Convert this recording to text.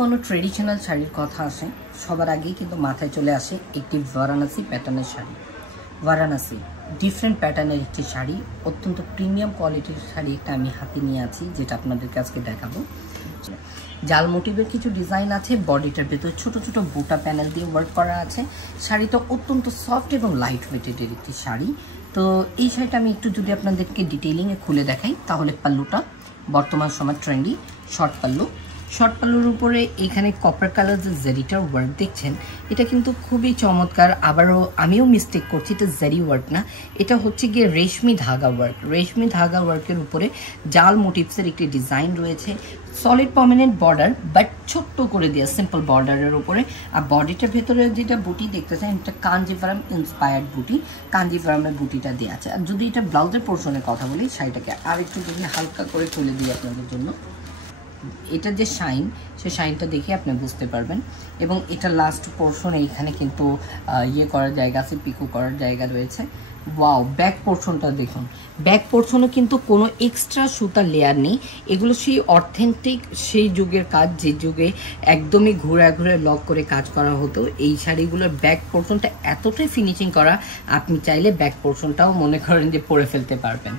কোনো ট্রেডিশনাল শাড়ির কথা আসে সবার আগেই কিন্তু মাথায় চলে আসে একটি বারাণসী প্যাটার্নের শাড়ি। বারাণসী ডিফারেন্ট প্যাটার্নের একটি শাড়ি, অত্যন্ত প্রিমিয়াম কোয়ালিটির শাড়ি একটা আমি হাতে নিয়ে আছি, যেটা আপনাদেরকে আজকে দেখাবো। জাল মোটিভের কিছু ডিজাইন আছে, বডিটার ভেতর ছোট ছোট বুটা প্যানেল দিয়ে ওয়ার্ক করা আছে। শাড়িটা অত্যন্ত সফট এবং লাইট ওয়েটেডের একটি শাড়ি। তো এই শাড়িটা আমি একটু যদি আপনাদেরকে ডিটেইলিংয়ে খুলে দেখাই, তাহলে পাল্লুটা বর্তমান সময় ট্রেন্ডি শর্ট পাল্লু। শর্ট পাল্লুর উপরে এখানে কপার কালার যে জারিটার ওয়ার্ক দেখছেন, এটা কিন্তু খুবই চমৎকার। আবারও আমিও মিস্টেক করছি, এটা জারি ওয়ার্ক না, এটা হচ্ছে গিয়ে রেশমি ধাগা ওয়ার্ক। রেশমি ধাগা ওয়ার্কের উপরে জাল মোটিভসের একটি ডিজাইন রয়েছে, সলিড পার্মানেন্ট বর্ডার বাট ছোট্ট করে দেওয়া সিম্পল বর্ডারের উপরে। আর বডিটার ভেতরে যেটা বুটি দেখতেছেন, এটা কাঞ্জিভারাম ইন্সপায়ার্ড বুটি, কাঞ্জিভারামের বুটিটা দেওয়া আছে। আর যদি এটা ব্লাউজের পোর্শনের কথা বলি, শাড়িটাকে আরেকটু যদি হালকা করে তুলে দিই আপনাদের জন্য, এটা যে শাইন, সে শাইনটা দেখে আপনি বুঝতে পারবেন। এবং এটা লাস্ট পোর্শনে এখানে কিন্তু ইয়ে করার জায়গা আছে, পিকো করার জায়গা রয়েছে। ওয়াও, ব্যাক পোর্শনটা দেখুন, ব্যাক পোর্শনে কিন্তু কোনো এক্সট্রা সুতার লেয়ার নেই। এগুলো সেই অথেন্টিক সেই যুগের কাজ, যে যুগে একদমই ঘুরে ঘুরে লক করে কাজ করা হতো। এই শাড়িগুলোর ব্যাক পোর্শনটা এতটাই ফিনিশিং করা, আপনি চাইলে ব্যাক পোর্শনটাও মনে করেন যে পরে ফেলতে পারবেন।